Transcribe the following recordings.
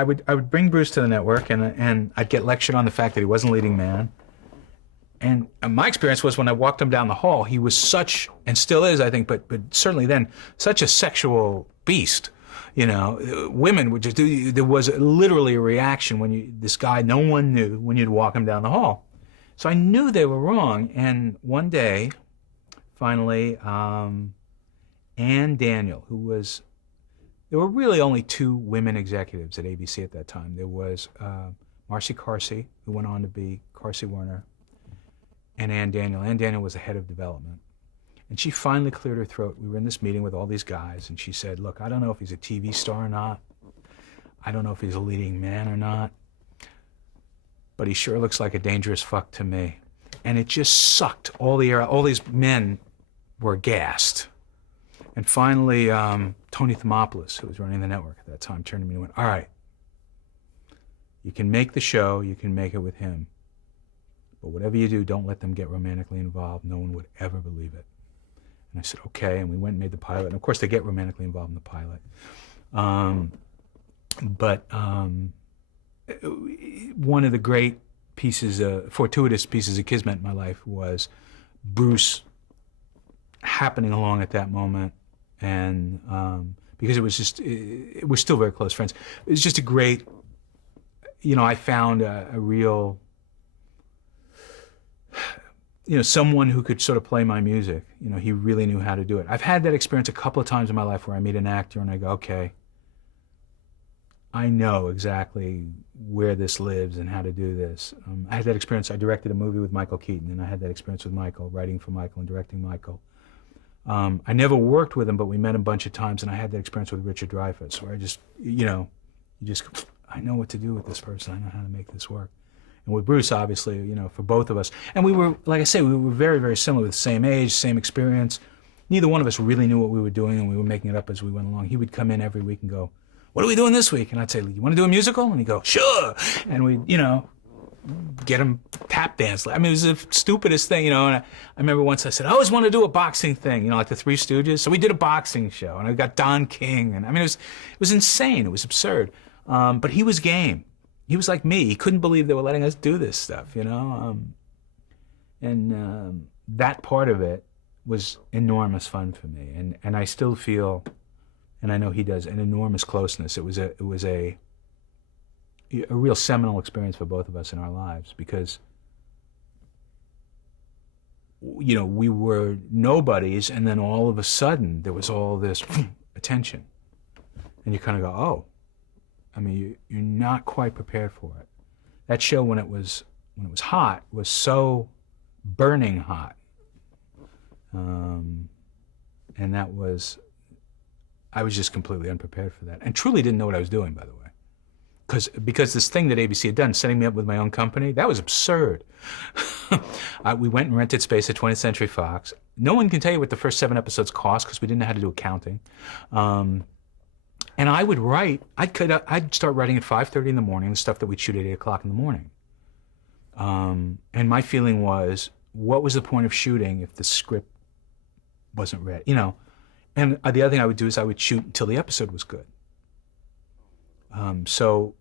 I would bring Bruce to the network, and I'd get lectured on the fact that he wasn't leading man. And my experience was when I walked him down the hall, he was such, and still is, I think, but certainly then, such a sexual beast. You know, women would just do, there was literally a reaction when this guy no one knew, when you'd walk him down the hall. So I knew they were wrong, and one day, finally, Ann Daniel, there were really only two women executives at ABC at that time. There was Marcy Carsey, who went on to be Carsey Werner, and Ann Daniel. Ann Daniel was the head of development. And she finally cleared her throat. We were in this meeting with all these guys, and she said, look, I don't know if he's a TV star or not. I don't know if he's a leading man or not. But he sure looks like a dangerous fuck to me. And it just sucked all the air. All these men were gassed. And finally, Tony Thomopoulos, who was running the network at that time, turned to me and went, all right, you can make the show, you can make it with him. But whatever you do, don't let them get romantically involved. No one would ever believe it. And I said, okay, and we went and made the pilot. And of course, they get romantically involved in the pilot. One of the great pieces, fortuitous pieces of kismet in my life was Bruce happening along at that moment. And because we're still very close friends. It was just a great, I found a real, someone who could sort of play my music. He really knew how to do it. I've had that experience a couple of times in my life where I meet an actor and I go, okay, I know exactly where this lives and how to do this. I had that experience. I directed a movie with Michael Keaton, and I had that experience with Michael, writing for Michael and directing Michael. I never worked with him, but we met a bunch of times, and I had that experience with Richard Dreyfuss, where I just, I know what to do with this person. I know how to make this work. And with Bruce, obviously, for both of us. And we were, like I say, we were very, very similar, with the same age, same experience. Neither one of us really knew what we were doing, and we were making it up as we went along. He would come in every week and go, what are we doing this week? And I'd say, you want to do a musical? And he'd go, sure. And we'd, get him tap dance. I mean, it was the stupidest thing, And I remember once I said, I always want to do a boxing thing, like the Three Stooges. So we did a boxing show, and I got Don King. And I mean, it was insane. It was absurd. But he was game. He was like me. He couldn't believe they were letting us do this stuff, that part of it was enormous fun for me. And I still feel, and I know he does, an enormous closeness. It was a real seminal experience for both of us in our lives, because we were nobodies, and then all of a sudden there was all this attention, and you kind of go, oh, I mean, you're not quite prepared for it. That show, when it was hot, was so burning hot, and I was just completely unprepared for that, and truly didn't know what I was doing, by the way. Because this thing that ABC had done, setting me up with my own company, that was absurd. We went and rented space at 20th Century Fox. No one can tell you what the first 7 episodes cost, because we didn't know how to do accounting. And I would write, I'd start writing at 5:30 in the morning, the stuff that we'd shoot at 8 o'clock in the morning. And my feeling was, what was the point of shooting if the script wasn't ready? And the other thing I would do is I would shoot until the episode was good. So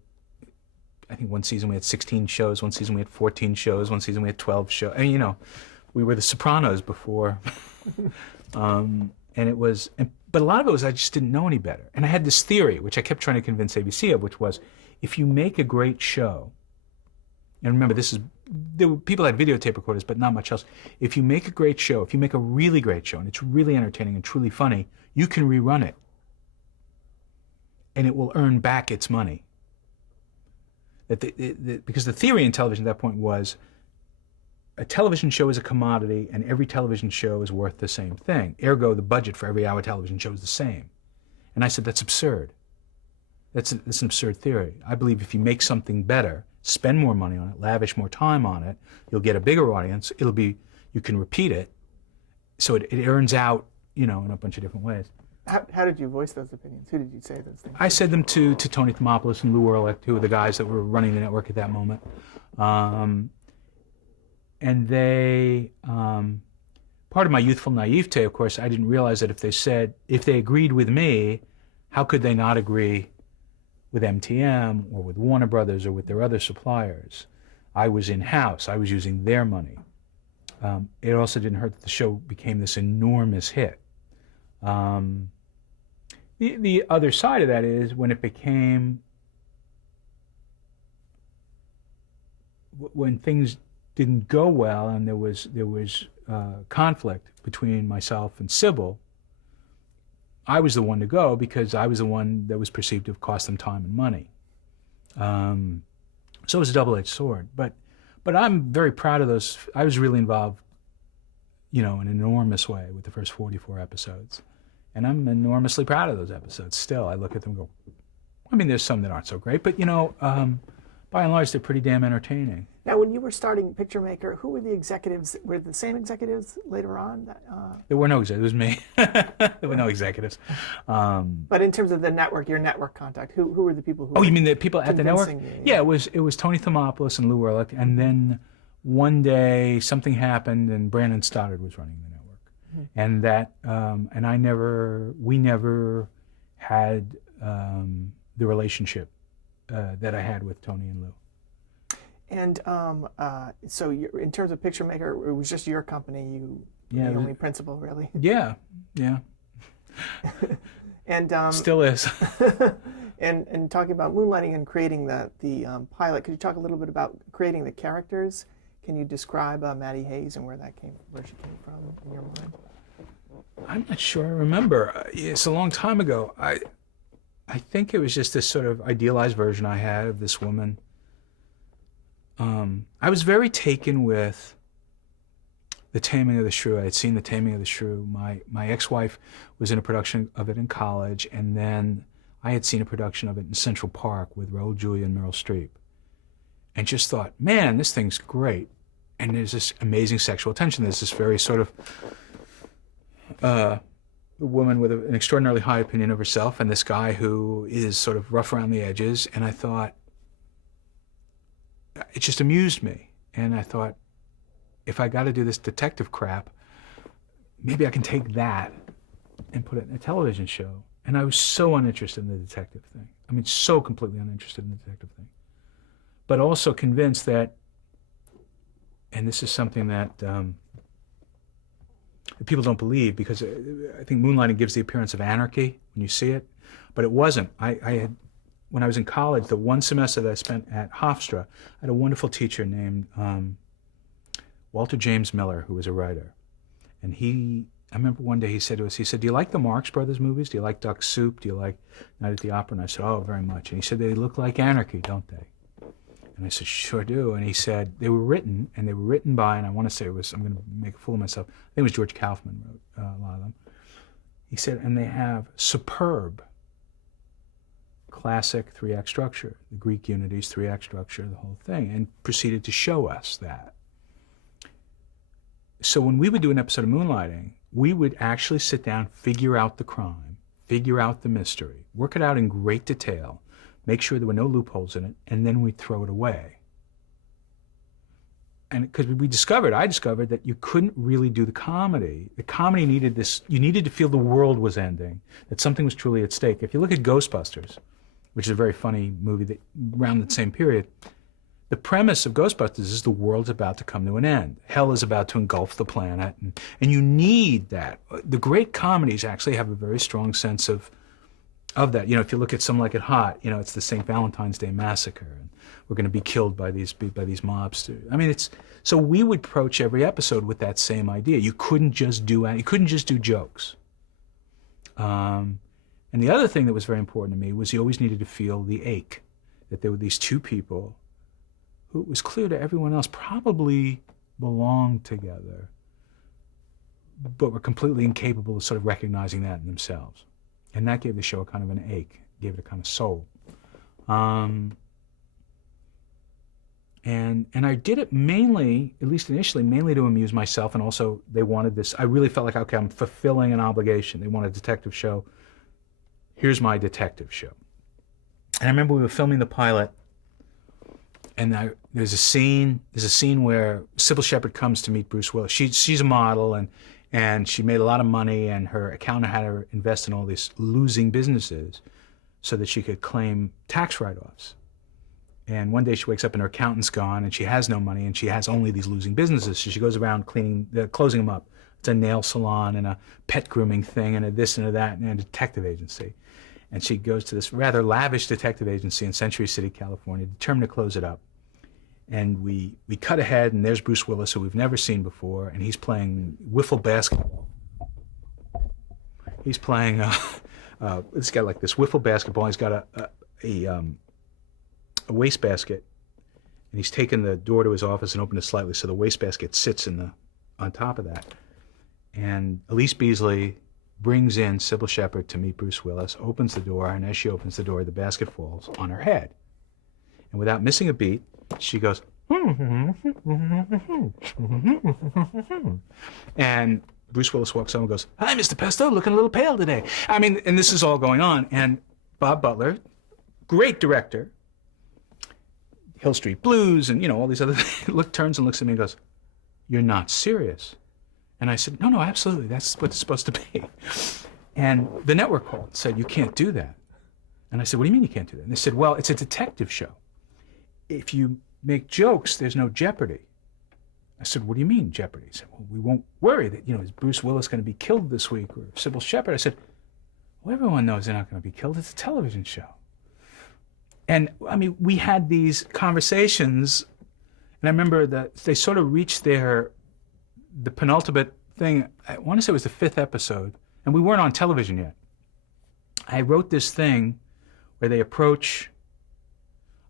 I think one season we had 16 shows, one season we had 14 shows, one season we had 12 shows. I mean, we were the Sopranos before. And it was, but a lot of it was I just didn't know any better. And I had this theory, which I kept trying to convince ABC of, which was, if you make a great show, and remember, people had videotape recorders, but not much else. If you make a great show, if you make a really great show, and it's really entertaining and truly funny, you can rerun it. And it will earn back its money. Because the theory in television at that point was, a television show is a commodity, and every television show is worth the same thing. Ergo, the budget for every hour television show is the same. And I said, that's absurd. That's an absurd theory. I believe if you make something better, spend more money on it, lavish more time on it, you'll get a bigger audience. You can repeat it, so it earns out, in a bunch of different ways. How did you voice those opinions? Who did you say those things? I said them to Tony Thomopoulos and Lou Ehrlich, who were the guys that were running the network at that moment. And they, part of my youthful naivete, of course, I didn't realize that if they agreed with me, how could they not agree with MTM or with Warner Brothers or with their other suppliers. I was in-house. I was using their money. It also didn't hurt that the show became this enormous hit. The other side of that is when it became, when things didn't go well and there was conflict between myself and Sybil, I was the one to go because I was the one that was perceived to have cost them time and money. So it was a double-edged sword. But I'm very proud of those. I was really involved, in an enormous way with the first 44 episodes. And I'm enormously proud of those episodes still. I look at them and go, I mean, there's some that aren't so great, but, by and large, they're pretty damn entertaining. Now, when you were starting Picture Maker, who were the executives? Were the same executives later on? There were no executives. It was me. There were no executives. But in terms of the network, your network contact, who were the people who? Oh, you mean the people at the network? You? Yeah, it was Tony Thermopoulos and Lou Ehrlich, and then one day something happened, and Brandon Stoddard was running the network, and that, and we never had the relationship that I had with Tony and Lou. And so in terms of Picture Maker, it was just your company, you were the only principal, really? Yeah. And still is. and talking about moonlighting and creating the pilot, could you talk a little bit about creating the characters? Can you describe Maddie Hayes and where she came from in your mind? I'm not sure I remember. It's a long time ago. I think it was just this sort of idealized version I had of this woman. I was very taken with The Taming of the Shrew. I had seen The Taming of the Shrew. My ex-wife was in a production of it in college, and then I had seen a production of it in Central Park with Raul Julia and Meryl Streep, and just thought, man, this thing's great. And there's this amazing sexual tension. There's this very sort of woman with an extraordinarily high opinion of herself, and this guy who is sort of rough around the edges. And I thought, it just amused me. And I thought, if I got to do this detective crap, maybe I can take that and put it in a television show. And I was so uninterested in the detective thing. I mean, so completely uninterested in the detective thing. But also convinced that, and this is something that people don't believe, because I think moonlighting gives the appearance of anarchy when you see it, but it wasn't. I had, when I was in college, the one semester that I spent at Hofstra, I had a wonderful teacher named Walter James Miller, who was a writer. And I remember one day he said to us, do you like the Marx Brothers movies? Do you like Duck Soup? Do you like Night at the Opera? And I said, oh, very much. And he said, they look like anarchy, don't they? And I said, sure do. And he said, they were written by, and I want to say I'm going to make a fool of myself, I think it was George Kaufman wrote a lot of them. He said, and they have superb classic 3-act structure, the Greek unities, 3-act structure, the whole thing, and proceeded to show us that. So when we would do an episode of Moonlighting, we would actually sit down, figure out the crime, figure out the mystery, work it out in great detail, make sure there were no loopholes in it, and then we'd throw it away. And because I discovered that you couldn't really do the comedy. The comedy needed this, you needed to feel the world was ending, that something was truly at stake. If you look at Ghostbusters, which is a very funny movie that around the same period, the premise of Ghostbusters is the world's about to come to an end. Hell is about to engulf the planet, and you need that. The great comedies actually have a very strong sense of that. If you look at Some Like It Hot, it's the St. Valentine's Day Massacre, and we're going to be killed by these mobsters. I mean, so we would approach every episode with that same idea. You couldn't just do jokes. And the other thing that was very important to me was you always needed to feel the ache, that there were these two people who it was clear to everyone else probably belonged together, but were completely incapable of sort of recognizing that in themselves. And that gave the show a kind of an ache, gave it a kind of soul. And I did it mainly, at least initially, mainly to amuse myself, and also they wanted this. I really felt like, okay, I'm fulfilling an obligation. They want a detective show. Here's my detective show. And I remember we were filming the pilot, and there's a scene where Sybil Shepherd comes to meet Bruce Willis. She's a model, and she made a lot of money, and her accountant had her invest in all these losing businesses. so that she could claim tax write-offs. And one day she wakes up and her accountant's gone and she has no money and she has only these losing businesses. So she goes around closing them up. It's a nail salon and a pet grooming thing and a this and a that and a detective agency. And she goes to this rather lavish detective agency in Century City, California, determined to close it up. And we cut ahead, and there's Bruce Willis, who we've never seen before, and he's playing wiffle basketball. He's playing, he's got like this wiffle basketball. He's got a wastebasket, and he's taken the door to his office and opened it slightly, so the wastebasket sits on top of that. And Elise Beasley brings in Sybil Shepherd to meet Bruce Willis, opens the door, and as she opens the door, the basket falls on her head. And without missing a beat, she goes, and Bruce Willis walks over and goes, "Hi, Mr. Pesto, looking a little pale today." I mean, and this is all going on. And Bob Butler, great director, Hill Street Blues, and all these other things, turns and looks at me and goes, "You're not serious." And I said, no, absolutely. That's what it's supposed to be. And the network called and said, "You can't do that." And I said, "What do you mean you can't do that?" And they said, "Well, it's a detective show. If you make jokes, there's no jeopardy." I said, "What do you mean jeopardy?" He said, "Well, we won't worry that, is Bruce Willis going to be killed this week or Sybil Shepherd?" I said, "Well, everyone knows they're not going to be killed. It's a television show." And I mean, we had these conversations, and I remember that they sort of reached the penultimate thing. I want to say it was the 5th episode, and we weren't on television yet. I wrote this thing where they approach.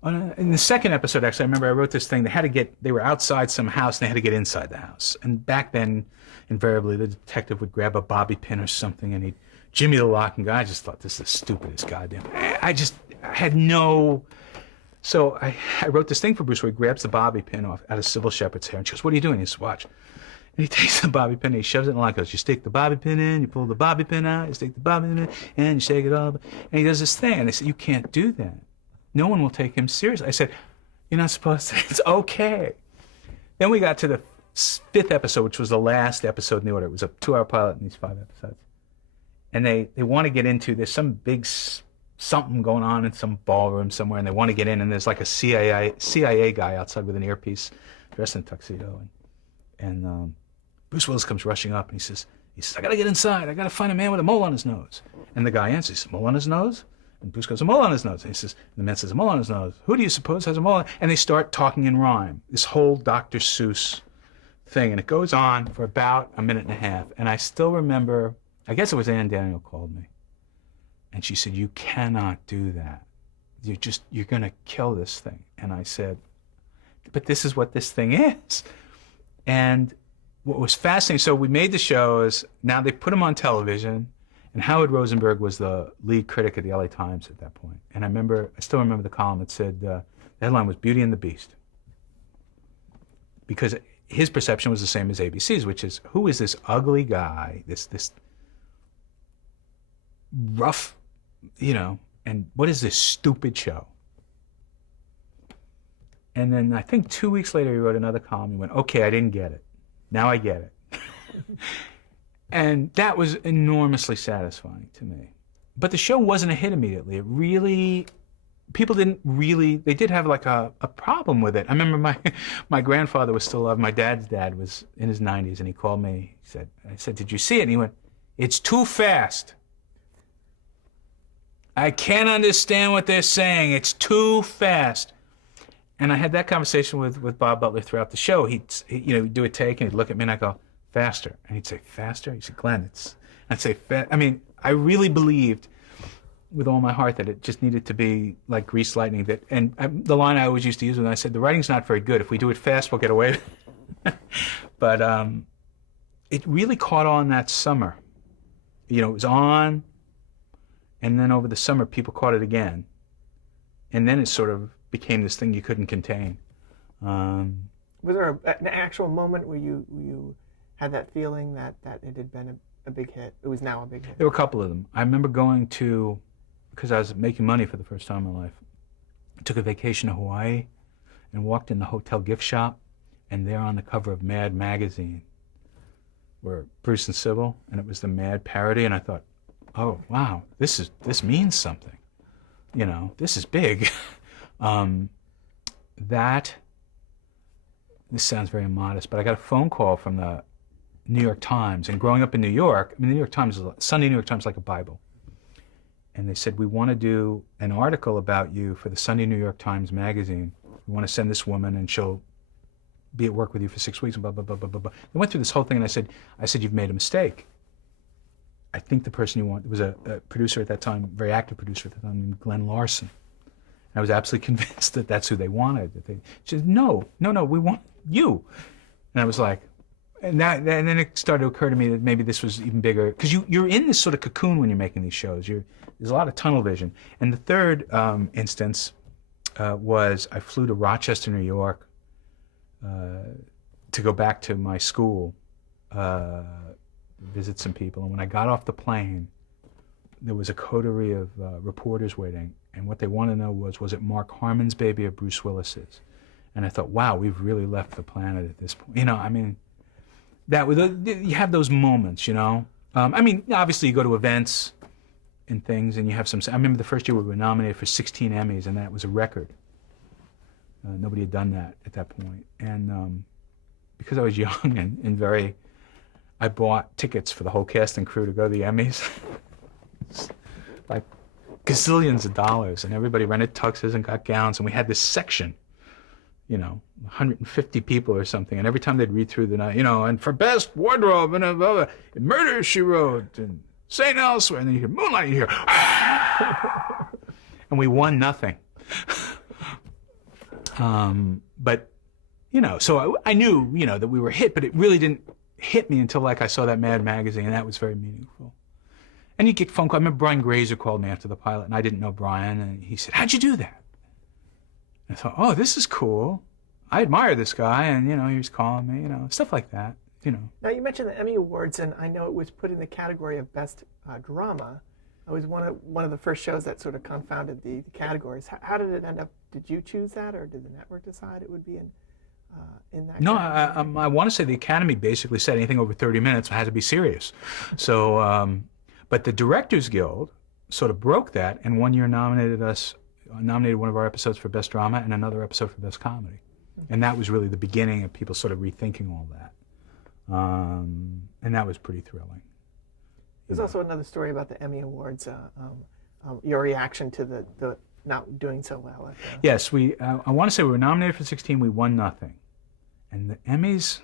In the 2nd episode, actually, I remember I wrote this thing. They were outside some house, and they had to get inside the house. And back then, invariably, the detective would grab a bobby pin or something, and he'd jimmy the lock and go. I just thought, this is the stupidest goddamn. I had no. So I wrote this thing for Bruce where he grabs the bobby pin out of Sybil Shepherd's hair, and she goes, "What are you doing?" He says, "Watch." And he takes the bobby pin and he shoves it in the lock. He goes, "You stick the bobby pin in, you pull the bobby pin out, you stick the bobby pin in, and you shake it up." And he does this thing. And I said, "You can't do that. No one will take him seriously." I said, "You're not supposed to. It's okay." Then we got to the 5th episode, which was the last episode in the order. It was a 2-hour pilot in these 5 episodes. And they want to get into, there's some big something going on in some ballroom somewhere, and they want to get in, and there's like a CIA guy outside with an earpiece, dressed in a tuxedo. And Bruce Willis comes rushing up, and he says, "I got to get inside. I got to find a man with a mole on his nose." And the guy answers, "Mole on his nose?" And Bruce goes, "A mole on his nose." And the man says, "A mole on his nose. Who do you suppose has a mole?" And they start talking in rhyme, this whole Dr. Seuss thing. And it goes on for about a minute and a half. And I still remember, I guess it was Ann Daniel called me. And she said, "You cannot do that. You're going to kill this thing." And I said, "But this is what this thing is." And what was fascinating, so we made the shows, now they put them on television, and Howard Rosenberg was the lead critic of the LA Times at that point. And I still remember the column. It said, the headline was "Beauty and the Beast." Because his perception was the same as ABC's, which is, who is this ugly guy, this rough, and what is this stupid show? And then I think 2 weeks later, he wrote another column. He went, "Okay, I didn't get it. Now I get it." And that was enormously satisfying to me. But the show wasn't a hit immediately. It really, people didn't really, they did have like a problem with it. I remember my grandfather was still alive. My dad's dad was in his 90s, and he called me. I said, "Did you see it?" And he went, "It's too fast. I can't understand what they're saying. It's too fast." And I had that conversation with Bob Butler throughout the show. He'd do a take, and he'd look at me, and I'd go, "Faster." And he'd say, "Faster?" He'd say, "Glenn, I'd say, I mean, I really believed with all my heart that it just needed to be like greased lightning. The line I always used to use when I said, "The writing's not very good. If we do it fast, we'll get away with it." But it really caught on that summer. It was on, and then over the summer, people caught it again. And then it sort of became this thing you couldn't contain. Was there an actual moment where you had that feeling that it had been a big hit? It was now a big hit. There were a couple of them. I remember going to, because I was making money for the first time in my life, I took a vacation to Hawaii and walked in the hotel gift shop, and there on the cover of Mad magazine were Bruce and Sybil, and it was the Mad parody, and I thought, oh wow, this means something. this is big. This sounds very immodest, but I got a phone call from the New York Times. And growing up in New York, the New York Times, Sunday New York Times is like a Bible. And they said, we want to do an article about you for the Sunday New York Times magazine. We want to send this woman and she'll be at work with you for 6 weeks and blah, blah, blah, blah, blah, blah. They went through this whole thing and I said, you've made a mistake. I think the person you want, there was a producer at that time, very active producer at the time named Glenn Larson. I was absolutely convinced that that's who they wanted. She said, no, we want you. And I was like, and then it started to occur to me that maybe this was even bigger, because you're in this sort of cocoon when you're making these shows. There's a lot of tunnel vision. And the third instance was I flew to Rochester, New York to go back to my school, visit some people. And when I got off the plane, there was a coterie of reporters waiting. And what they wanted to know was it Mark Harmon's baby or Bruce Willis's? And I thought, wow, we've really left the planet at this point. That was you have those moments, obviously you go to events and things and you have some. I remember the first year we were nominated for 16 Emmys, and that was a record. Nobody had done that at that point. And because I was young and very, I bought tickets for the whole cast and crew to go to the Emmys. Like gazillions of dollars, and everybody rented tuxes and got gowns, and we had this section, 150 people or something, and every time they'd read through the night, and for best wardrobe and Murder, She Wrote, and St. Elsewhere, and then you hear Moonlight, and you hear, and we won nothing. But, so I knew, that we were hit, but it really didn't hit me until I saw that Mad magazine, and that was very meaningful. And you get phone calls. I remember Brian Grazer called me after the pilot, and I didn't know Brian, and he said, how'd you do that? And I thought, oh, this is cool. I admire this guy, and, he was calling me, stuff like that, Now, you mentioned the Emmy Awards, and I know it was put in the category of Best Drama. It was one of the first shows that sort of confounded the categories. How did it end up? Did you choose that, or did the network decide it would be in that? No, I want to say the Academy basically said anything over 30 minutes had to be serious. So, but the Directors Guild sort of broke that, and one year nominated one of our episodes for Best Drama and another episode for Best Comedy. And that was really the beginning of people sort of rethinking all that. And that was pretty thrilling. There's also another story about the Emmy Awards, your reaction to the not doing so well. Yes, I want to say we were nominated for 16, we won nothing. And the Emmys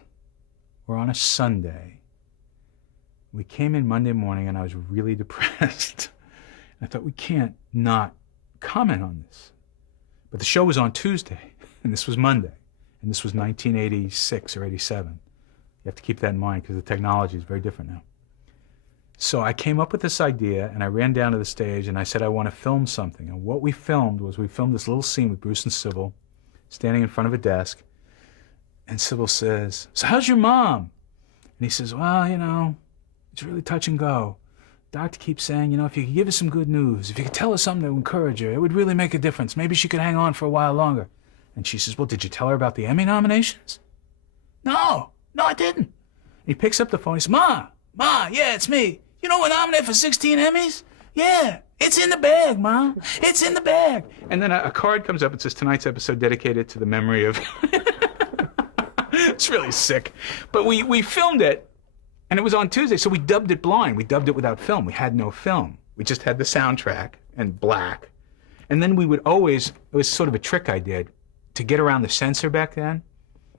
were on a Sunday. We came in Monday morning and I was really depressed. I thought, we can't not comment on this. But the show was on Tuesday, and this was Monday. And this was 1986 or 87. You have to keep that in mind because the technology is very different now. So I came up with this idea, and I ran down to the stage, and I said, I want to film something. And what we filmed this little scene with Bruce and Sybil standing in front of a desk. And Sybil says, so how's your mom? And he says, well, it's really touch and go. Doctor keeps saying, if you could give us some good news, if you could tell us something to encourage her, it would really make a difference. Maybe she could hang on for a while longer. And she says, well, did you tell her about the Emmy nominations? No, I didn't. And he picks up the phone. He says, Ma, yeah, it's me. We're nominated for 16 Emmys? Yeah, it's in the bag, Ma. It's in the bag. And then a card comes up and says, tonight's episode dedicated to the memory of... It's really sick. But we filmed it. And it was on Tuesday, so we dubbed it blind. We dubbed it without film. We had no film. We just had the soundtrack and black. And then we would always, it was sort of a trick I did, to get around the censor back then,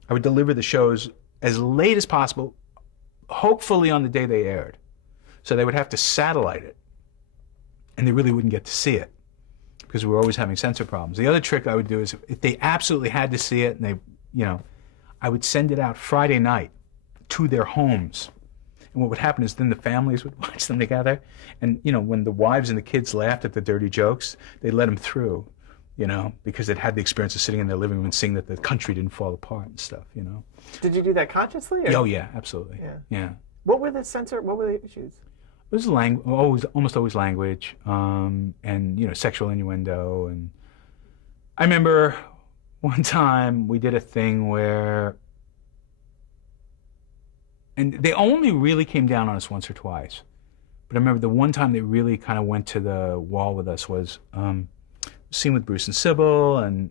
I would deliver the shows as late as possible, hopefully on the day they aired. So they would have to satellite it, and they really wouldn't get to see it, because we were always having censor problems. The other trick I would do is, if they absolutely had to see it, and they, I would send it out Friday night to their homes. And what would happen is then the families would watch them together. And, when the wives and the kids laughed at the dirty jokes, they'd let them through, because they'd had the experience of sitting in their living room and seeing that the country didn't fall apart and stuff, Did you do that consciously? Or? Oh, yeah, absolutely. Yeah. What were the issues? It was almost always language, and, sexual innuendo. And I remember one time we did a thing where, and they only really came down on us once or twice. But I remember the one time they really kind of went to the wall with us was, scene with Bruce and Sybil, and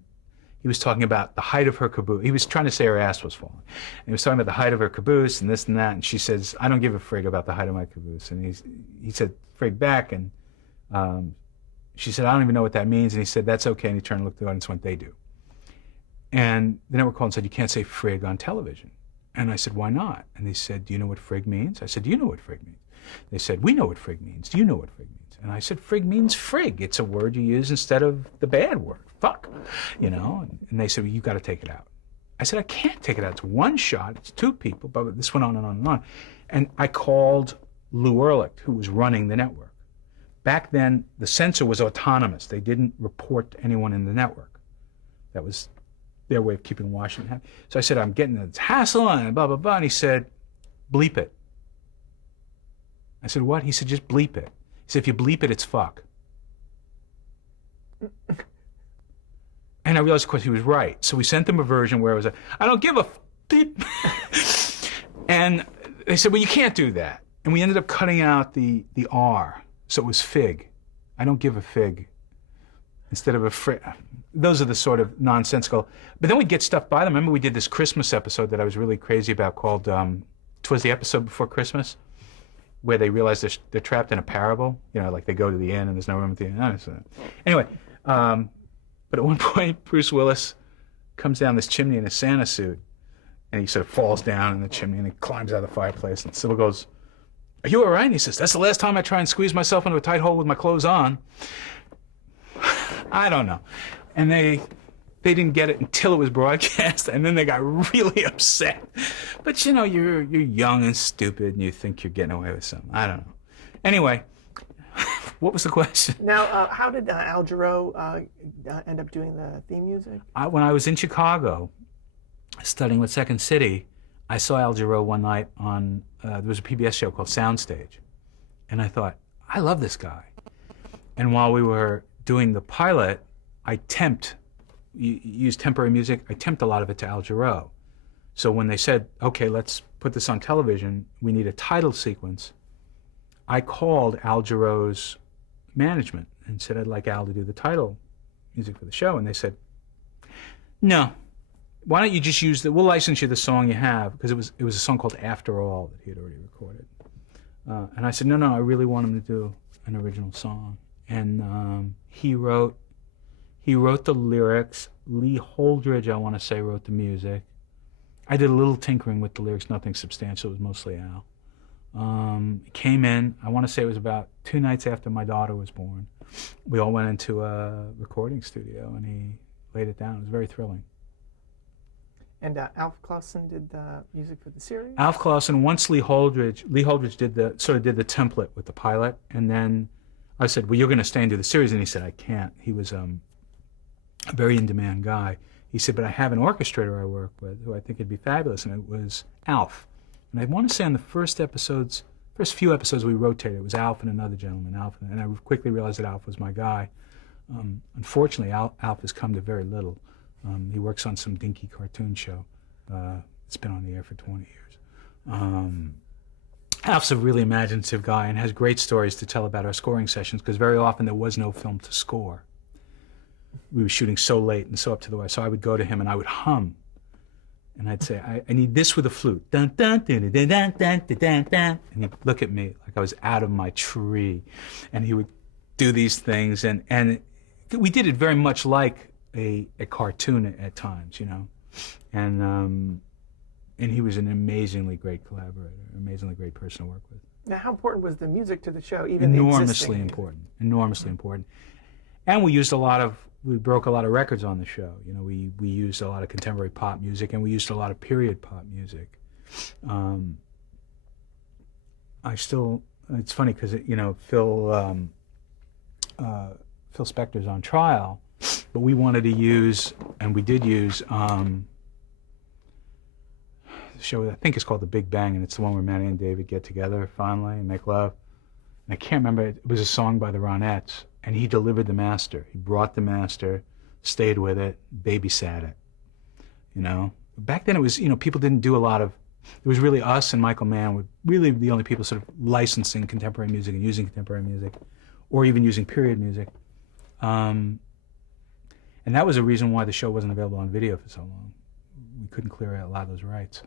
he was talking about the height of her caboose. He was trying to say her ass was falling. And he was talking about the height of her caboose and this and that. And she says, I don't give a frig about the height of my caboose. And he said, frig back. And she said, I don't even know what that means. And he said, that's okay. And he turned and looked at the audience and went, they do. And the network called and said, you can't say frig on television. And I said, why not? And they said, do you know what frig means? I said, do you know what frig means? They said, we know what frig means. Do you know what frig means? And I said, frig means frig. It's a word you use instead of the bad word, fuck, you know? And they said, well, you got to take it out. I said, I can't take it out. It's one shot. It's two people. But this went on and on and on. And I called Lou Ehrlich, who was running the network. Back then, the censor was autonomous. They didn't report to anyone in the network. That was their way of keeping Washington happy. So I said, I'm getting this hassle and blah, blah, blah. And he said, bleep it. I said, what? He said, just bleep it. He said, if you bleep it, it's fuck. And I realized, of course, he was right. So we sent them a version where it was, I don't give a bleep. And they said, well, you can't do that. And we ended up cutting out the R. So it was fig. I don't give a fig. Instead of a frig. Those are the sort of nonsensical. But then we'd get stuff by them. Remember we did this Christmas episode that I was really crazy about called, 'Twas the Episode Before Christmas, where they realize they're trapped in a parable. You know, like they go to the inn and there's no room at the inn. Anyway, but at one point, Bruce Willis comes down this chimney in a Santa suit, and he sort of falls down in the chimney, and he climbs out of the fireplace, and Sybil goes, are you all right? And he says, that's the last time I try and squeeze myself into a tight hole with my clothes on. I don't know. And they didn't get it until it was broadcast, and then they got really upset. But you know, you're young and stupid, and you think you're getting away with something. I don't know. Anyway, what was the question? Now, how did Al Jarreau end up doing the theme music? When I was in Chicago studying with Second City, I saw Al Jarreau one night on, there was a PBS show called Soundstage. And I thought, I love this guy. And while we were doing the pilot, I used temporary music. I temped a lot of it to Al Jarreau. So when they said, okay, let's put this on television, we need a title sequence, I called Al Jarreau's management and said, I'd like Al to do the title music for the show. And they said, no, why don't you just we'll license you the song you have, because it was a song called After All that he had already recorded. And I said, no, I really want him to do an original song. And he wrote the lyrics. Lee Holdridge, I want to say, wrote the music. I did a little tinkering with the lyrics, nothing substantial. It was mostly Al. Came in, I want to say it was about 2 nights after my daughter was born. We all went into a recording studio, and he laid it down. It was very thrilling. And Alf Clausen did the music for the series? Alf Clausen, once Lee Holdridge did the template with the pilot, and then I said, well, you're going to stay and do the series, and he said, I can't. He was a very in-demand guy. He said, but I have an orchestrator I work with who I think would be fabulous, and it was Alf. And I want to say on the first few episodes we rotated, it was Alf and another gentleman, and I quickly realized that Alf was my guy. Unfortunately, Alf has come to very little. He works on some dinky cartoon show. It's been on the air for 20 years. Alf's a really imaginative guy and has great stories to tell about our scoring sessions, because very often there was no film to score. We were shooting so late and so up to the wire. So I would go to him and I would hum. And I'd say, I need this with a flute. Dun, dun, dun, dun, dun, dun, dun, dun, dun. And he'd look at me like I was out of my tree. And he would do these things. And we did it very much like a cartoon at times, you know. And he was an amazingly great collaborator, amazingly great person to work with. Now, how important was the music to the show, even enormously important, enormously important. And we broke a lot of records on the show. You know, we used a lot of contemporary pop music, and we used a lot of period pop music. It's funny because, you know, Phil Spector's on trial, but we wanted to use, and we did use, the show I think is called The Big Bang, and it's the one where Manny and David get together finally and make love. And I can't remember, it was a song by the Ronettes, and he delivered the master. He brought the master, stayed with it, babysat it, you know. Back then it was, you know, people didn't do a lot of, it was really us and Michael Mann were really the only people sort of licensing contemporary music and using contemporary music, or even using period music. And that was a reason why the show wasn't available on video for so long. We couldn't clear out a lot of those rights.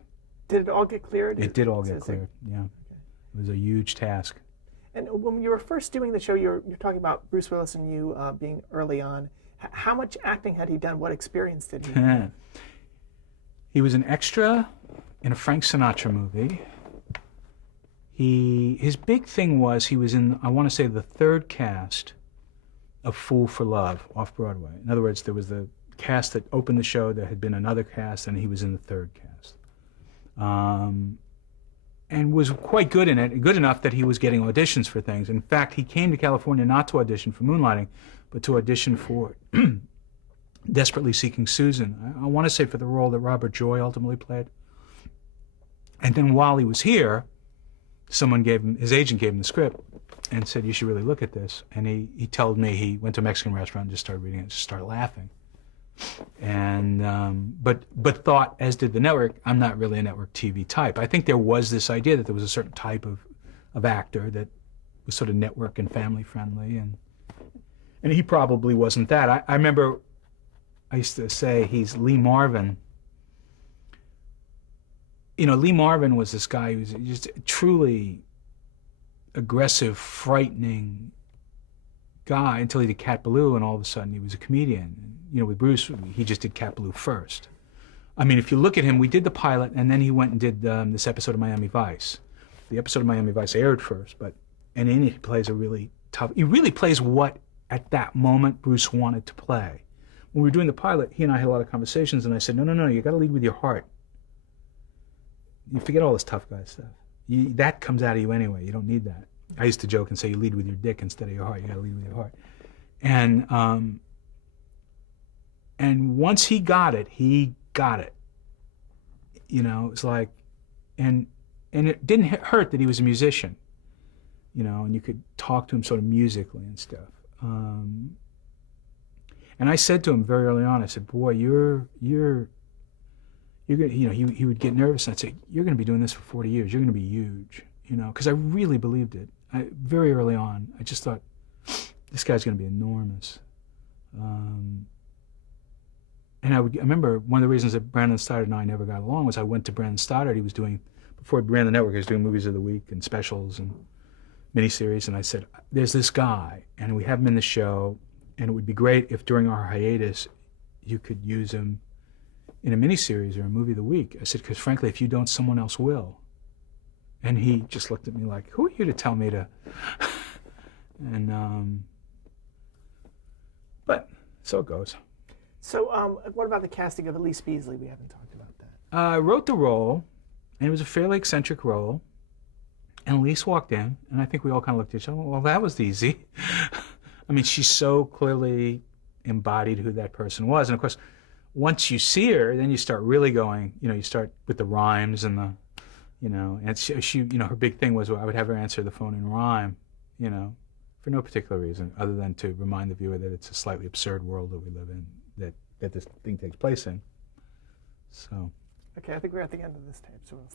Did it all get cleared? It did all get cleared, yeah. It was a huge task. And when you were first doing the show, you're talking about Bruce Willis and you being early on. How much acting had he done? What experience did he have? He was an extra in a Frank Sinatra movie. His big thing was he was in, I want to say, the third cast of Fool for Love off Broadway. In other words, there was the cast that opened the show, there had been another cast, and he was in the third cast. And was quite good in it, good enough that he was getting auditions for things. In fact, he came to California not to audition for Moonlighting, but to audition for Desperately Seeking Susan. I want to say for the role that Robert Joy ultimately played. And then while he was here, his agent gave him the script and said, you should really look at this. And he told me he went to a Mexican restaurant and just started reading it and just started laughing. And but thought, as did the network, I'm not really a network TV type. I think there was this idea that there was a certain type of actor that was sort of network and family friendly, and he probably wasn't that. I remember I used to say he's Lee Marvin. You know, Lee Marvin was this guy who was just truly aggressive, frightening guy until he did Cat Ballou, and all of a sudden he was a comedian. You know, with Bruce, he just did Cat Ballou first. I mean, if you look at him, we did the pilot, and then he went and did this episode of Miami Vice. The episode of Miami Vice aired first, and in it he plays a really tough. He really plays what at that moment Bruce wanted to play. When we were doing the pilot, he and I had a lot of conversations, and I said, no, you got to lead with your heart. You forget all this tough guy stuff. That comes out of you anyway. You don't need that. I used to joke and say you lead with your dick instead of your heart. You got to lead with your heart. And once he got it, he got it. You know, it's like, and it didn't hurt that he was a musician. You know, and you could talk to him sort of musically and stuff. And I said to him very early on, I said, boy, you're gonna, you know, he would get nervous. And I'd say, you're going to be doing this for 40 years. You're going to be huge, you know, because I really believed it. Very early on, I just thought, this guy's going to be enormous. And I remember one of the reasons that Brandon Stoddard and I never got along was I went to Brandon Stoddard. He was doing, before he ran the network, he was doing Movies of the Week and specials and miniseries. And I said, there's this guy, and we have him in the show, and it would be great if during our hiatus you could use him in a miniseries or a movie of the week. I said, because frankly, if you don't, someone else will. And he just looked at me like, who are you to tell me to? And, but so it goes. So what about the casting of Elise Beasley? We haven't talked about that. I wrote the role, and it was a fairly eccentric role. And Elise walked in, and I think we all kind of looked at each other. Well, that was easy. I mean, she so clearly embodied who that person was. And of course, once you see her, then you start really going, you know, you start with the rhymes and the, you know, and she you know, her big thing was I would have her answer the phone in rhyme, you know, for no particular reason other than to remind the viewer that it's a slightly absurd world that we live in, that this thing takes place in. So. Okay, I think we're at the end of this tape, so we'll